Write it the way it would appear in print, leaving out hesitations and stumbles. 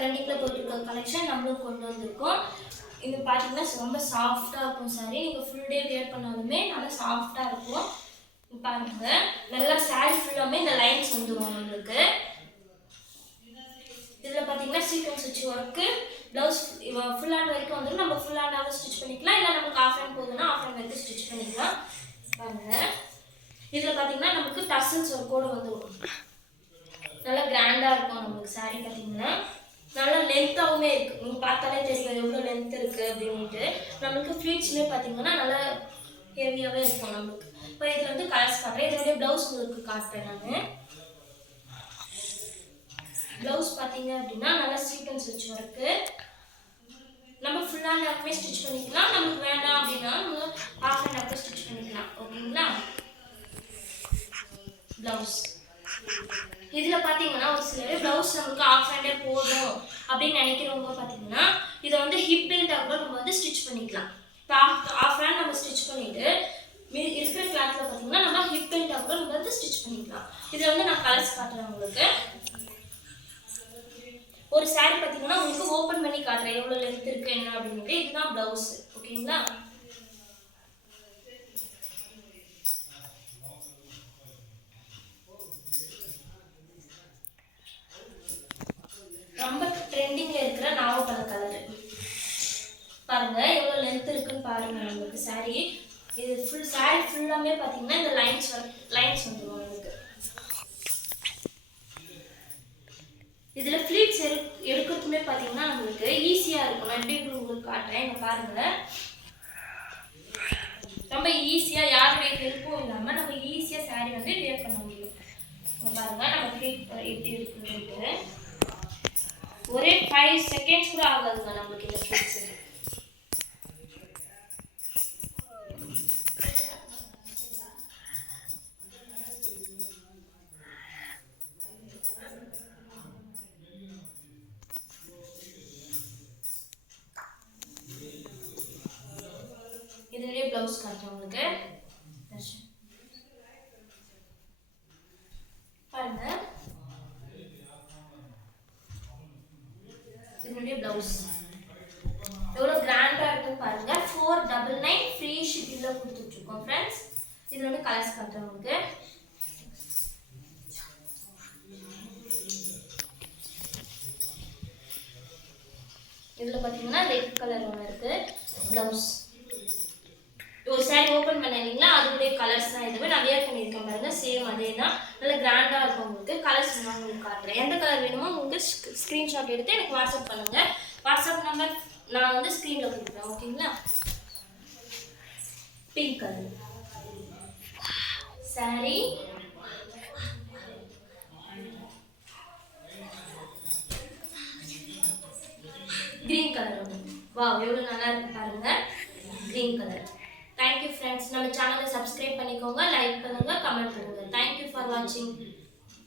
ட்ரெண்டிங்கில் போட்டுருக்க கலெக்ஷன் நம்மளும் கொண்டு வந்திருக்கோம். இது பார்த்தீங்கன்னா ரொம்ப சாஃப்டாக இருக்கும் சாரி. நீங்கள் ஃபுல் டே வியர் பண்ணாலுமே நல்லா சாஃப்டாக இருக்கும். பாருங்க, நல்லா சாரி ஃபுல்லாமே இந்த லைன்ஸ் வந்துடும் நம்மளுக்கு. இதில் பார்த்தீங்கன்னா சீக்வன்ஸ் வச்சு ஒர்க்கு, ப்ளவுஸ் ஃபுல் ஹேண்ட் வரைக்கும் வந்துடும். நம்ம ஃபுல் ஹேண்டாக ஸ்டிச் பண்ணிக்கலாம், இல்லை நமக்கு ஆஃப் ஹேண்ட் போதுன்னா ஆஃப் ஹேண்ட் வரைக்கும் ஸ்டிச் பண்ணிக்கலாம். பாருங்க, இதில் பார்த்தீங்கன்னா நமக்கு டசல்ஸ் ஒர்க்கோடு வந்துடும். நல்லா கிராண்டாக இருக்கும் நம்மளுக்கு சாரி. பார்த்தீங்கன்னா நல்லா லென்த்தாகவுமே இருக்குது. நீங்கள் பார்த்தாலே தெரியும் எவ்வளோ லென்த் இருக்குது அப்படின்ட்டு. நம்மளுக்கு ஃப்ளீட்ஸ்லேயே பார்த்தீங்கன்னா நல்லா ஹெவியாகவே இருக்கும் நம்மளுக்கு. இப்போ இதில் வந்து கலர்ஸ் காட்டுறேன். இதனுடைய ப்ளவுஸ் உங்களுக்கு காட்டுறேன். நான் ப்ளவுஸ் பார்த்தீங்க அப்படின்னா நல்லா சீக்வன்ஸ் வச்சு ஒர்க்கு. நம்ம ஃபுல்லாக ஹேண்டாகவே ஸ்டிச் பண்ணிக்கலாம். நமக்கு வேண்டாம் அப்படின்னா நம்ம ஹாஃப் ஹேண்டாக ஸ்டிச் பண்ணிக்கலாம். ஓகேங்களா? ப்ளவுஸ் இதில் பார்த்தீங்கன்னா ஒரு சிலர் ப்ளவுஸ் நமக்கு ஆஃப் ஹேண்டே போதும் அப்படின்னு நினைக்கிறவங்க பார்த்தீங்கன்னா இதை வந்து ஹிப் பெல்ட்டாக கூட நம்ம வந்து ஸ்டிச் பண்ணிக்கலாம். இப்போ ஆஃப் ஹேண்ட் நம்ம ஸ்டிச் பண்ணிவிட்டு இருக்கிற கிளாத்தில் பார்த்தீங்கன்னா நம்ம ஹிப் பெல்ட்டாக கூட நம்ம வந்து ஸ்டிச் பண்ணிக்கலாம். இதில் வந்து நான் கலர்ஸ் காட்டுறேன் உங்களுக்கு. ஒரு சாரி பார்த்தீங்கன்னா உங்களுக்கு ஓப்பன் பண்ணி காட்டுறேன் எவ்வளோ லென்த் இருக்குது என்ன அப்படின்ட்டு. இதுதான் ப்ளவுஸ். ஓகேங்களா? ரொம்ப ட்ரெண்டிங்கில் இருக்கிற நாவப்பழ கலரு பாருங்க, எவ்வளோ லென்த் இருக்குன்னு பாருங்க. நம்மளுக்கு சாரி இது சாரி ஃபுல்லாமே பார்த்தீங்கன்னா இந்த லைன்ஸ் வந்துடும் உங்களுக்கு. இதில் ஃப்ளீட்ஸ் எடுக்கிறதுக்குமே பார்த்தீங்கன்னா நம்மளுக்கு ஈஸியாக இருக்கும். நான் எப்படி உங்களுக்கு காட்டுறேன். இங்கே பாருங்க, ரொம்ப ஈஸியாக யாருடைய ஹெல்ப்பும் இல்லாமல் நம்ம ஈஸியாக சாரி வந்து வியர் பண்ண முடியும். இங்கே பாருங்க, நம்ம ஃப்ளீட் எப்படி இருக்குன்னு ஒரே 5 செகண்ட்ஸ் கூட ஆகாதுங்க நம்மளுக்கு இந்த ஃப்ளீட்ஸ். இதுலயே ப்ளவுஸ் காட்டுறேன் உங்களுக்கு. பாருங்க, இதனுடைய ப்ளவுஸ் எவ்வளோ கிராண்டாக இருக்குன்னு பாருங்க. 499 ஃப்ரீ ஷிப்பிங்கில் கொடுத்துட்ருக்கோம் ஃப்ரெண்ட்ஸ். இது வந்து கலர்ஸ் காட்டுறேன் உங்களுக்கு. இதில் பார்த்தீங்கன்னா ரெட் கலர் ஒன்று இருக்குது ப்ளவுஸ். ஒரு சாரி ஓப்பன் பண்ண இல்லைங்களா, அதனுடைய கலர்ஸ் தான் இதுவே நான் வியர் பண்ணியிருக்கேன் பாருங்க. சேம் அதே தான், நல்லா கிராண்டாக இருக்கும் உங்களுக்கு. கலர்ஸ் நான் உங்களுக்கு காட்டுறேன். எந்த கலர் வேணுமோ உங்களுக்கு ஸ்க்ரீன்ஷாட் எடுத்து எனக்கு வாட்ஸ்அப் பண்ணுங்க. வாட்ஸ்அப் நம்பர் நான் வந்து ஸ்க்ரீனில் கொடுக்குறேன். ஓகேங்களா? Pink colour sorry, green colour ஒன்று. வா, எவ்வளோ நல்லா இருக்கு பாருங்க, கிரீன் கலர். Thank you friends. நம்ம சேனலை சப்ஸ்கிரைப் பண்ணிக்கோங்க, லைக் பண்ணுங்க, கமெண்ட் பண்ணுங்க. தேங்க்யூ ஃபார் வாட்சிங்.